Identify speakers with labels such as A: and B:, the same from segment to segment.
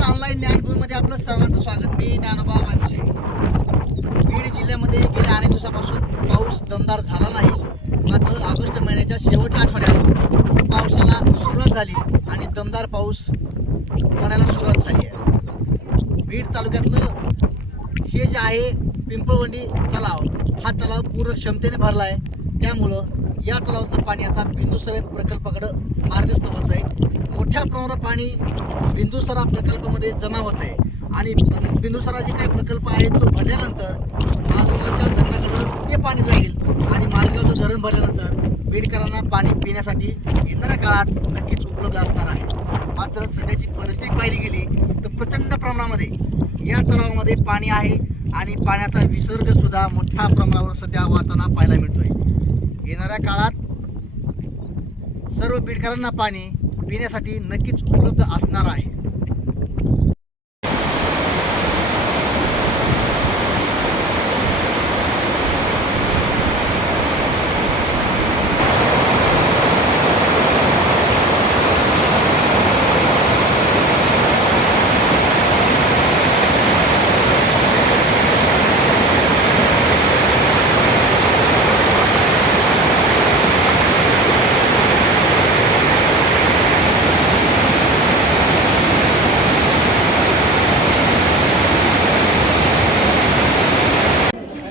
A: Marathi online ज्ञानभूमीमध्ये आपलं सर्वांचं स्वागत. मी ज्ञानोबा वांचे बीड जिल्ह्यामध्ये गेल्या अनेक दिवसापासून पाऊस दमदार झाला नाही. मात्र ऑगस्ट महिन्याच्या शेवटच्या आठवड्यात पावसाला सुरुवात झाली आणि दमदार पाऊस पडायला सुरुवात झाली आहे. बीड तालुक्यातलं हे जे आहे पिंपळवंडी तलाव हा तलाव पूर्ण क्षमतेने भरला आहे त्यामुळं या तलावाचं पाणी आता बिंदुसर प्रकल्पाकडं मार्गस्थ होत आहे. मोठ्या प्रमाणात पाणी बिंदुसरा प्रकल्पामध्ये जमा होत आहे. आणि बिंदुसरा जे काही प्रकल्प आहे तो भरल्यानंतर मालगावच्या धरणाकडं ते पाणी जाईल. आणि मालगावचं धरण भरल्यानंतर बीडकरांना पाणी पिण्यासाठी येणाऱ्या काळात नक्कीच उपलब्ध असणार आहे. मात्र सध्याची परिस्थिती पाहिली गेली तर प्रचंड प्रमाणामध्ये या तलावामध्ये पाणी आहे. आणि पाण्याचा विसर्गसुद्धा मोठ्या प्रमाणावर सध्या वाहताना पाहायला मिळतोय. येणाऱ्या काळात सर्व बीडकरांना पाणी पिण्यासाठी नक्कीच उपलब्ध असणार आहे.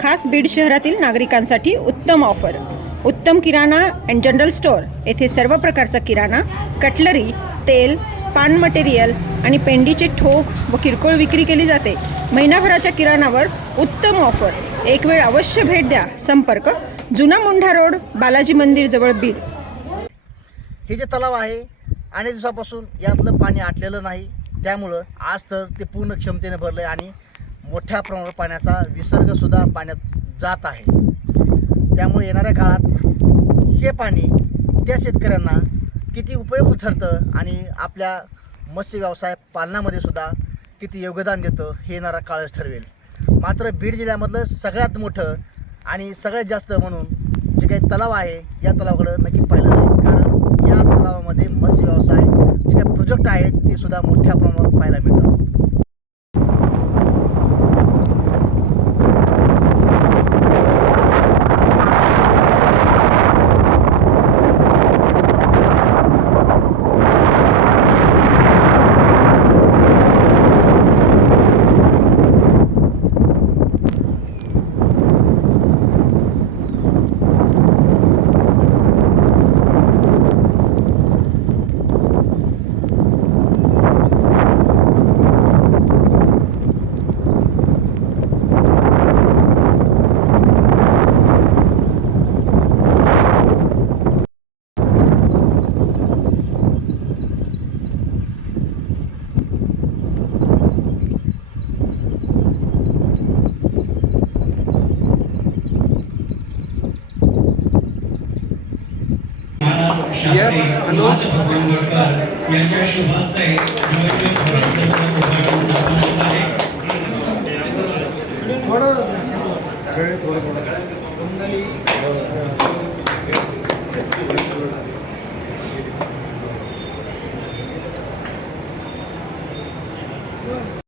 B: खास बीड शहरातील नागरिकांसाठी उत्तम ऑफर. उत्तम किराणा अँड जनरल स्टोअर येथे सर्व प्रकारचा किराणा कटलरी तेल पान मटेरियल आणि पेंडीचे ठोक व किरकोळ विक्री केली जाते. महिनाभराच्या किराणावर उत्तम ऑफर. एक वेळ अवश्य भेट द्या. संपर्क जुना मुंढा रोड बालाजी मंदिर जवळ बीड.
A: हे जे तलाव आहे अनेक दिवसापासून यातलं पाणी आटलेलं नाही. त्यामुळं आज तर ते पूर्ण क्षमतेने भरलं आहे आणि मोठ्या प्रमाणावर पाण्याचा विसर्गसुद्धा पाण्यात जात आहे. त्यामुळे येणाऱ्या काळात हे पाणी त्या शेतकऱ्यांना किती उपयोग ठरतं आणि आपल्या मत्स्य व्यवसाय पालनामध्ये सुद्धा किती योगदान देतं हे येणारा काळच ठरवेल. मात्र बीड जिल्ह्यामधलं सगळ्यात मोठं आणि सगळ्यात जास्त म्हणून जे काही तलाव आहे या तलावाकडं नक्कीच पाहिलं जाईल. कारण या तलावामध्ये मत्स्य व्यवसाय जे काही प्रोजेक्ट आहेत ते सुद्धा मोठ्या प्रमाणावर पाहायला मिळतात.
C: शियर हॅलो यांच्या शुभास्ते थोडं वेळ थोडं थोडं good.